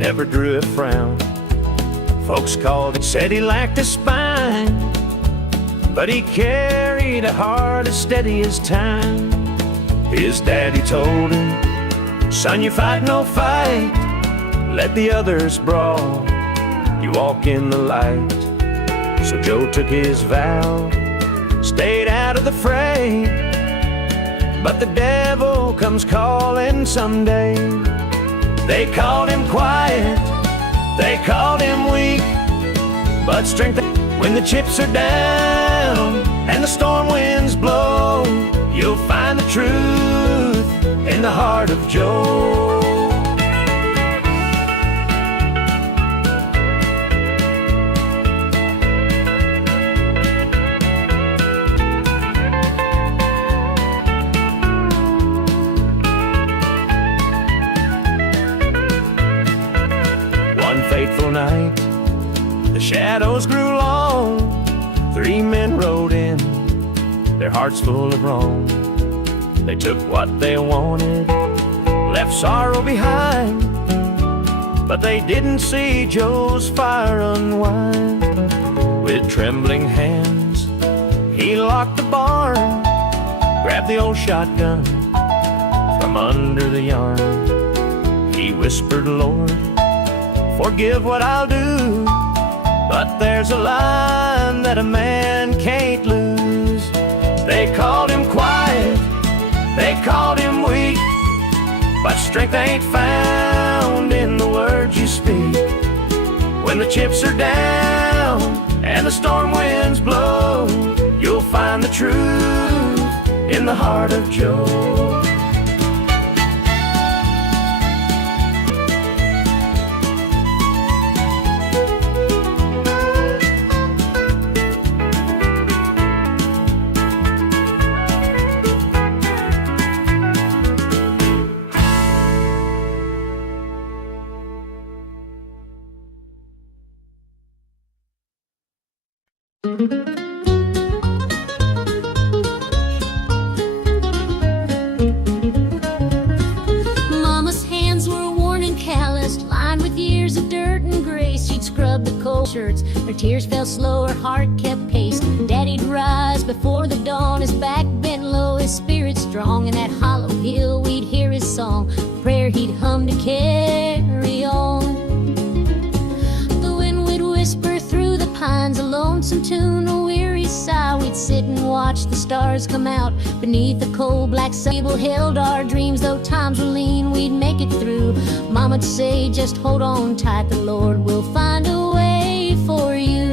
never drew a frown. Folks called and said he lacked a spine, but he carried a heart as steady as time. His daddy told him, "Son, you fight no fight, let the others brawl, you walk in the light." So Joe took his vow, stayed out of the fray, but the devil comes calling someday. They called him quiet, they called him weak, but strength when the chips are down and the storm winds blow, you'll find the truth in the heart of Joe. One fateful night, the shadows grew long. 3 men rode in, their hearts full of wrong. They took what they wanted, left sorrow behind, but they didn't see Joe's fire unwind. With trembling hands, he locked the barn, grabbed the old shotgun from under the yarn. He whispered, "Lord, forgive what I'll do, but there's a line that a man can't lose." They called him quiet, they called him weak, but strength ain't found in the words you speak. When the chips are down and the storm winds blow, you'll find the truth in the heart of Joe. Mama's hands were worn and calloused, lined with years of dirt and grace. She'd scrub the cold shirts, her tears fell slow, her heart kept pace. Daddy'd rise before the dawn, his back bent low, his spirit strong. In that hollow hill we'd hear his song, a prayer he'd hum to carry on. The wind would whisper through the pines, a lonesome tune, a weary sigh. We'd sit and watch the stars come out beneath the cold black sun. Table held our dreams, though times were lean, we'd make it through. Mama'd say, "Just hold on tight, the Lord will find a way for you."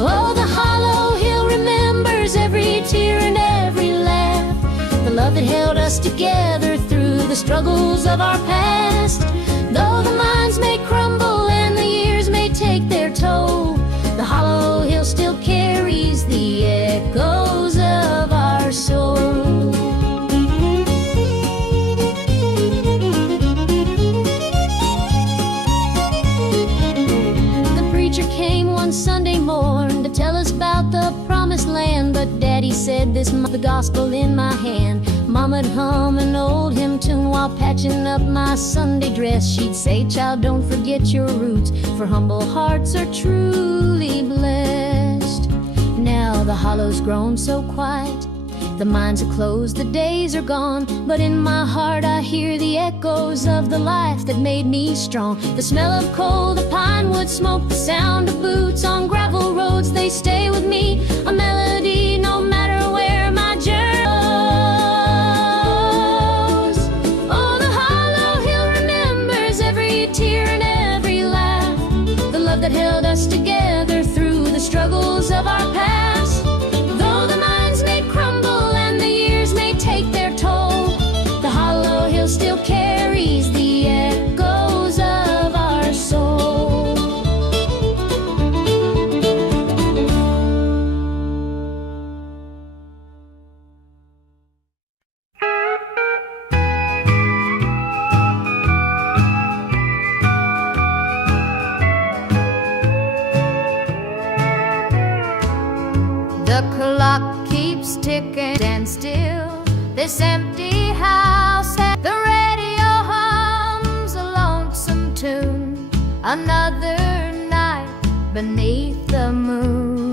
Oh, the hollow hill remembers every tear and every laugh, the love that held us together through the struggles of our past. Though the minds may crumble and the years may take their toll, the hollow hill still carries the echoes of our soul. The preacher came one Sunday morn to tell us about the promised land, but Daddy said, "This is the gospel in my hand." Mama'd hum an old hymn tune while patching up my Sunday dress. She'd say, "Child, don't forget your roots, for humble hearts are truly blessed." Now the hollow's grown so quiet, the minds are closed, the days are gone, but in my heart I hear the echoes of the life that made me strong. The smell of coal, the pine wood smoke, the sound of boots on gravel roads, they stay with me, a melody no matter where my journey goes. Oh, the hollow hill remembers every tear and every laugh, the love that held us together through the struggles of our past. Though the minds may crumble and the years may take their toll, the hollow hill still carries the echoes of our soul. The clock keeps ticking, stand still. This empty house, the radio hums a lonesome tune. another night beneath the moon.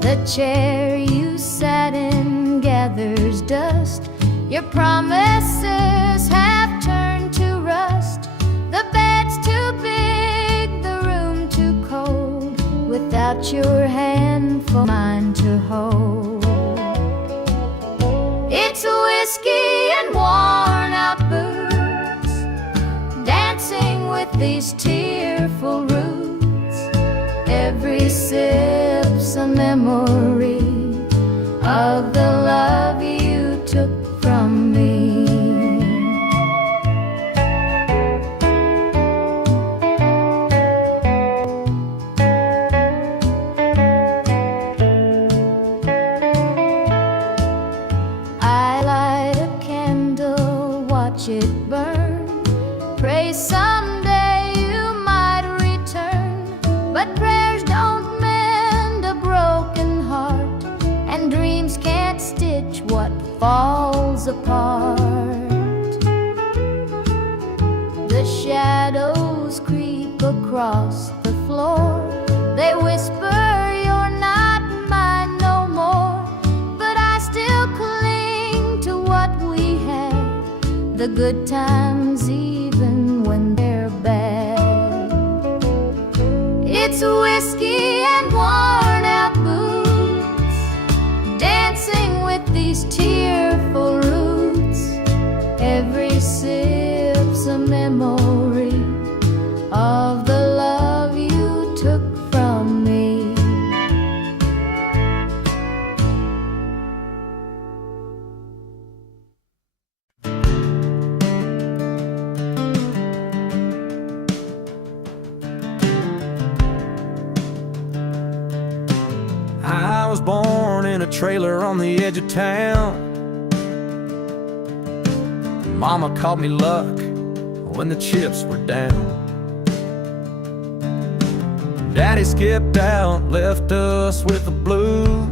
The chair you sat in gathers dust. Your promises have turned to rust. The bed's too big, the room too cold, without your handful mine to hold. It's whiskey and worn out boots, dancing with these tearful roots. Every sip's a memory of the love you took from me. I light a candle, watch it burn, pray someday you might return. But prayers don't mend a broken heart, and dreams can't stitch what falls apart. The shadows creep across the floor. They whisper you're not mine no more, but I still cling to what we had, the good times even when they're bad. It's whiskey and worn out boots, dancing with these tearful roots. Every sip's a memory of the love you took from me. I was born in a trailer on the edge of town. Mama called me luck when the chips were down. Daddy skipped out, left us with the blues.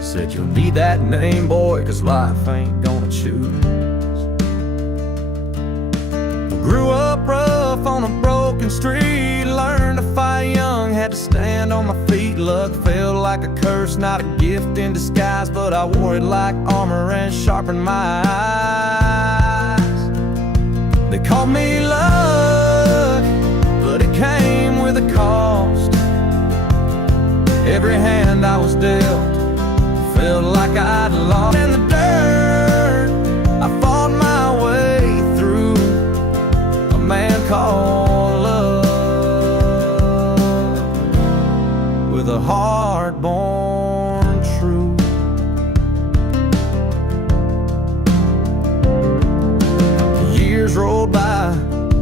Said you'll need that name, boy, 'cause life ain't gonna choose. Grew up rough on a broken street, learned to fight young, had to stand on my feet. Luck felt like a curse, not a gift in disguise, but I wore it like armor and sharpened my eyes. They called me luck, but it came with a cost. Every hand I was dealt felt like I'd lost. In the dirt, I fought my way through a man called love, with a heart born true. The years rolled by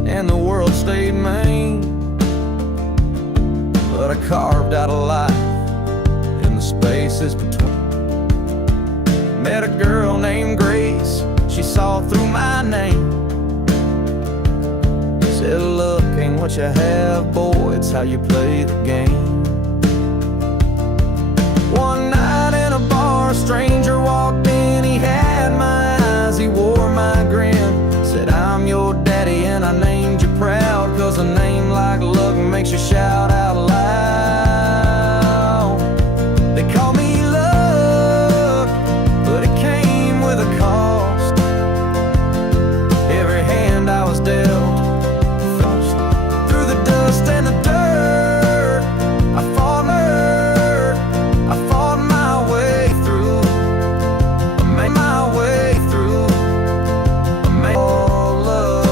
and the world stayed mean, but I carved out a life in the spaces between. Met a girl named Grace, she saw through my name. Said luck ain't what you have, boy, it's how you play the game. One night in a bar, a stranger walked in, he had my eyes, he wore my grin. Said I'm your daddy and I named you proud, 'cause a name like luck makes you shout out loud. They call me luck, but it came with a cost. Every hand I was dealt, through the dust and the dirt, I fought my way through. I made my way through. I made all love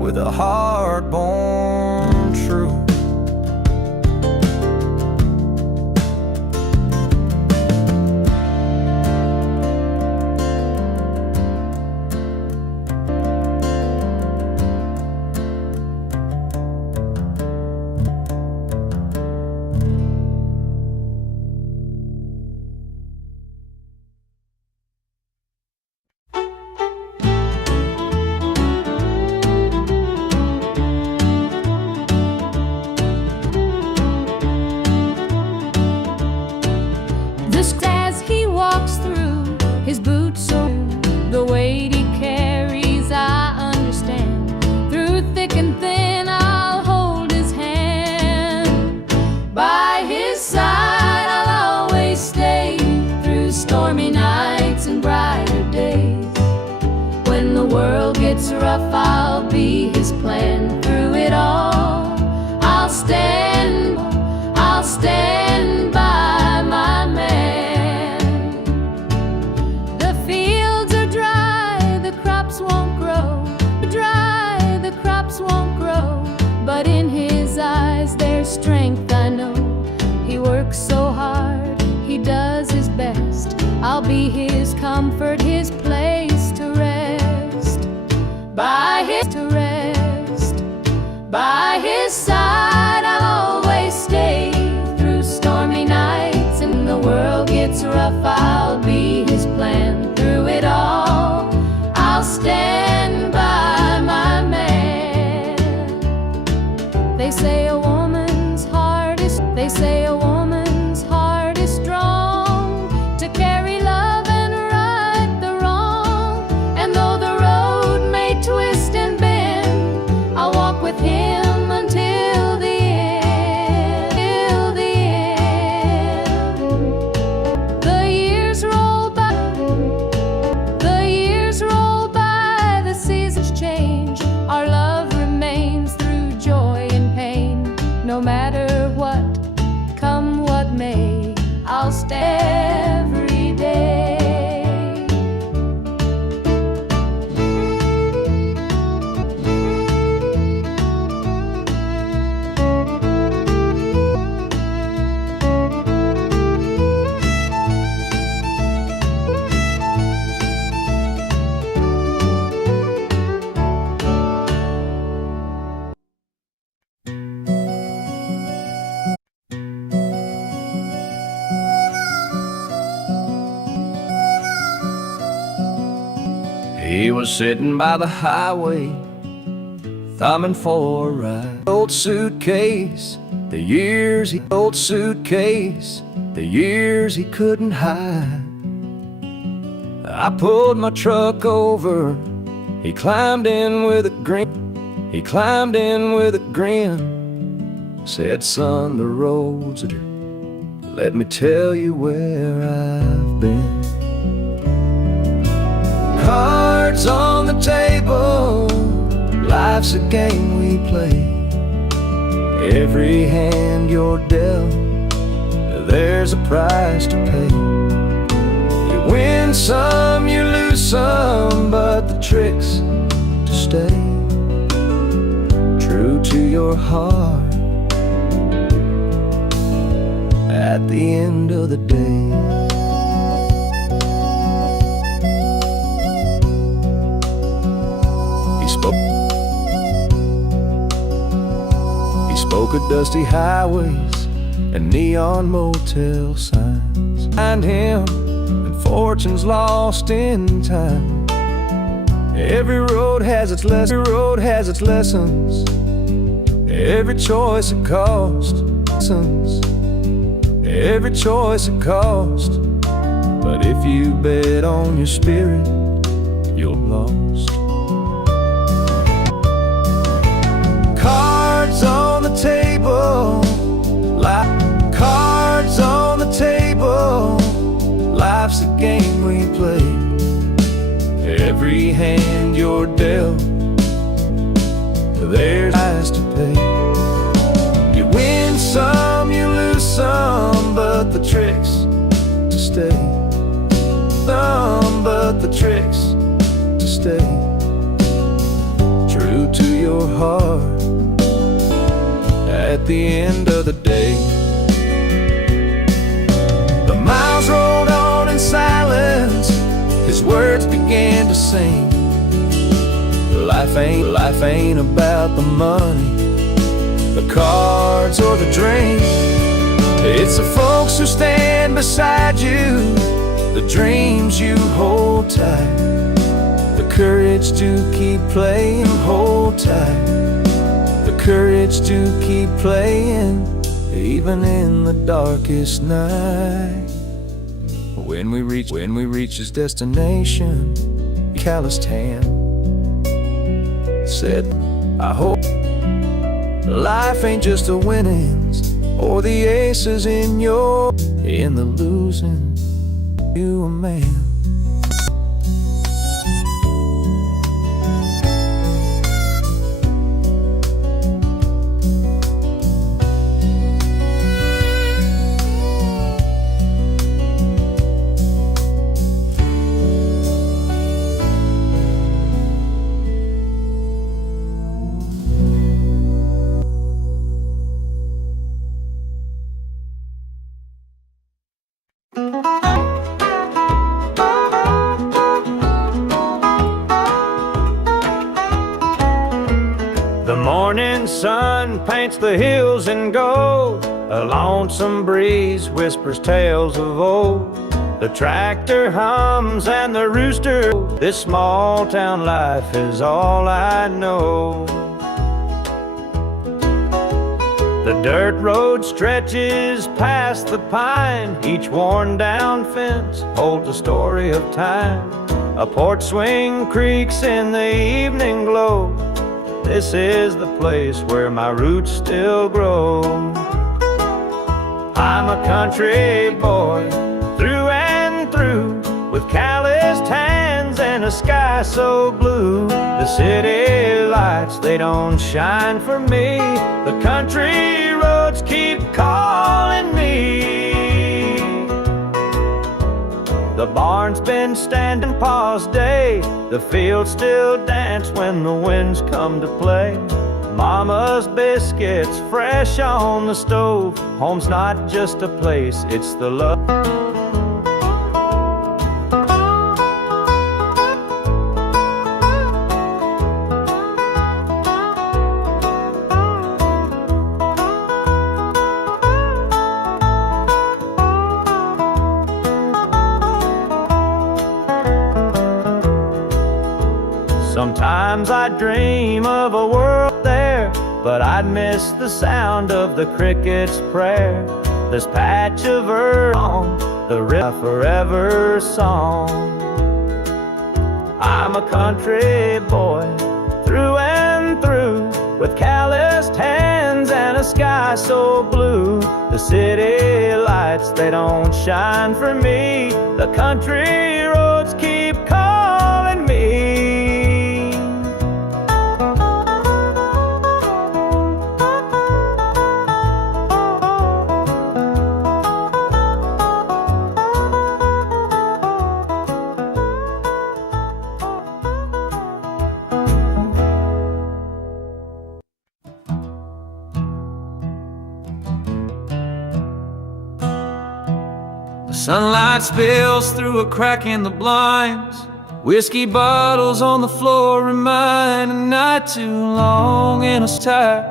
with a heart born true. Just as he walks through, his boots so the weight he carries. I'll be his comfort, his place to rest. By his side I'll always stay. Through stormy nights and the world gets rough, I'll be his plan. Through it all, I'll stand by my man. They say a woman's heart is strong to carry love and right the wrong. And though the road may twist and bend, I'll walk with him until the end. Till the end. The years roll by, the seasons change. Our love remains through joy and pain. No matter what, come what may, I'll stay every day. He was sitting by the highway, thumbing for a ride. Old suitcase, the years he couldn't hide. I pulled my truck over, he climbed in with a grin. Said, son, the roads are dirt. Let me tell you where I've been. Cards on the table, life's a game we play. Every hand you're dealt, there's a price to pay. You win some, you lose some, but the trick's to stay true to your heart at the end of the day. He spoke of dusty highways and neon motel signs behind him, and fortunes lost in time. Every road has its lessons. Every choice a cost. Every choice a cost. But if you bet on your spirit, you're lost. Cards on the table, cards on the table. Life's a game we play. Every hand you're dealt, there's a price to pay. You win some, you lose some, but the trick's to stay. But the trick's to stay true to your heart at the end of the day. The miles rolled on in silence, his words began to sing. Life ain't about the money, the cards or the drink. It's the folks who stand beside you, the dreams you hold tight, the courage to keep playing, hold tight, the courage to keep playing, even in the darkest night. When we reach his destination, he calloused hand said, I hope life ain't just the winnings or the aces in the losing. You a man. morning sun paints the hills in gold. A lonesome breeze whispers tales of old. The tractor hums and the rooster. This small town life is all I know. The dirt road stretches past the pine. Each worn down fence holds a story of time. A porch swing creaks in the evening glow. This is the place where my roots still grow. I'm a country boy through and through, with calloused hands and a sky so blue. The city lights, they don't shine for me. The country roads keep calling me. The barn's been standing past day. The fields still dance when the winds come to play. Mama's biscuits fresh on the stove. Home's not just a place, it's the love. Sometimes I dream of a world there, but I'd miss the sound of the cricket's prayer. This patch of earth on the river forever song. I'm a country boy through and through, with calloused hands and a sky so blue. The city lights, they don't shine for me. The country roads keep calling me. Sunlight spills through a crack in the blinds. Whiskey bottles on the floor remind a night too long and I was tired,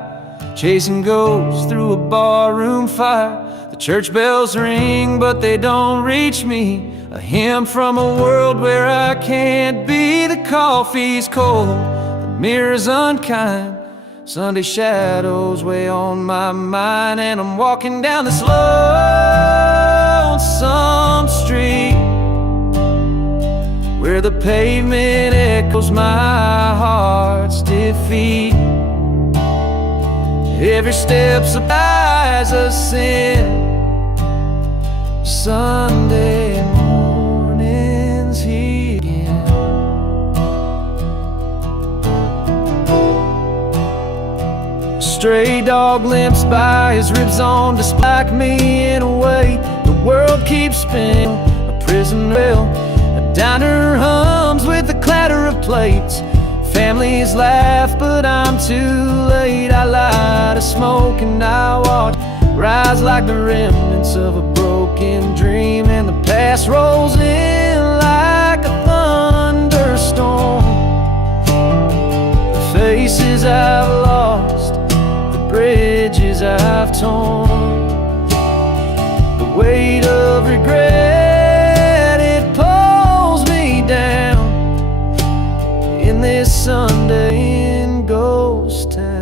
chasing ghosts through a barroom fire. The church bells ring but they don't reach me. A hymn from a world where I can't be. The coffee's cold, the mirror's unkind. Sunday shadows weigh on my mind, and I'm walking down this lonesome street where the pavement echoes my heart's defeat. Every step's a prize of sin. Sunday morning's here again. A stray dog limps by, his ribs on display. Like me in a way, the world keeps spinning. A prison rail, a diner hums with the clatter of plates. Families laugh, but I'm too late. I light a smoke and I watch rise like the remnants of a broken dream. And the past rolls in like a thunderstorm. The faces I've lost, the bridges I've torn. The weight of regret, it pulls me down in this Sunday in Ghost Town.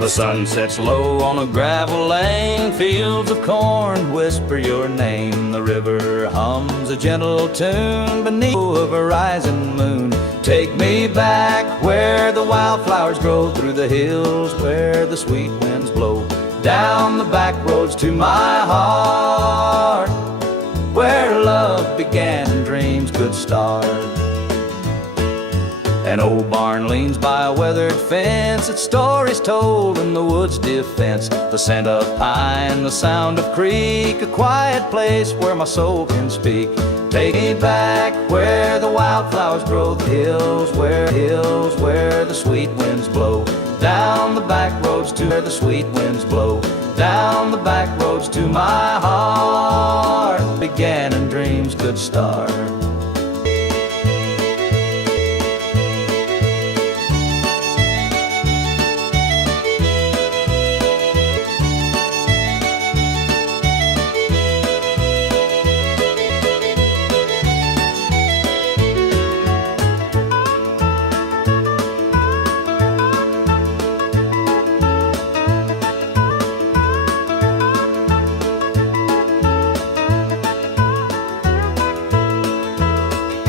The sun sets low on a gravel lane. Fields of corn whisper your name. The river hums a gentle tune beneath a rising moon. Take me back where the wildflowers grow, through the hills where the sweet winds blow. down the back roads to my heart, where love began and dreams could start. An old barn leans by a weathered fence, its stories told in the woods' defense. The scent of pine, the sound of creek, a quiet place where my soul can speak. Take me back where the wildflowers grow, the hills where the sweet winds blow. Down the back roads to where the sweet winds blow. Down the back roads to my heart began and dreams could start.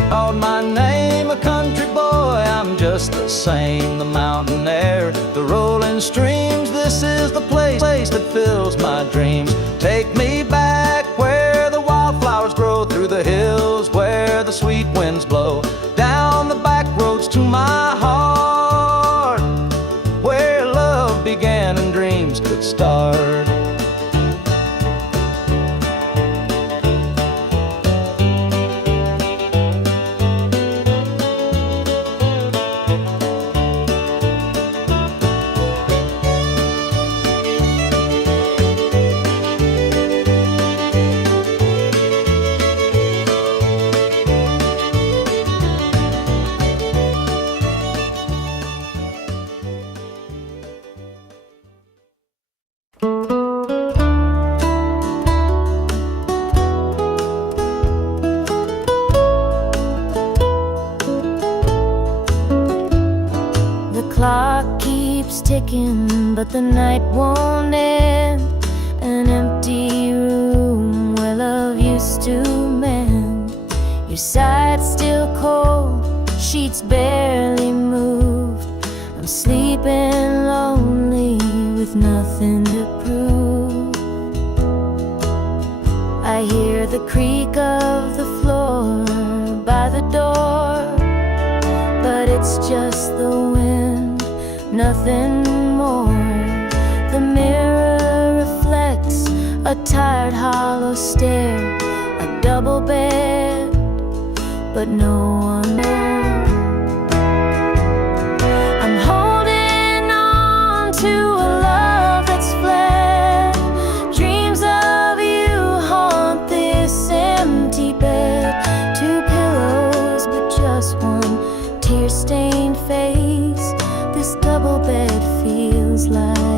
Called my name a country boy, I'm just the same. The mountain air, the rolling streams, this is the place that fills my dreams. Take me back where the wildflowers grow, through the hills where the sweet winds blow. Down the back roads to my heart, where love began and dreams could start. But the night won't end. An empty room where love used to mend. Your side's still cold, sheets barely moved. I'm sleeping lonely with nothing to prove. I hear the creak of the floor by the door, but it's just the wind, nothing more. The mirror reflects a tired, hollow stare. A double bed, but no one there. I'm holding on to a love that's fled. Dreams of you haunt this empty bed. Two pillows, but just one tear-stained face. This double bed feels like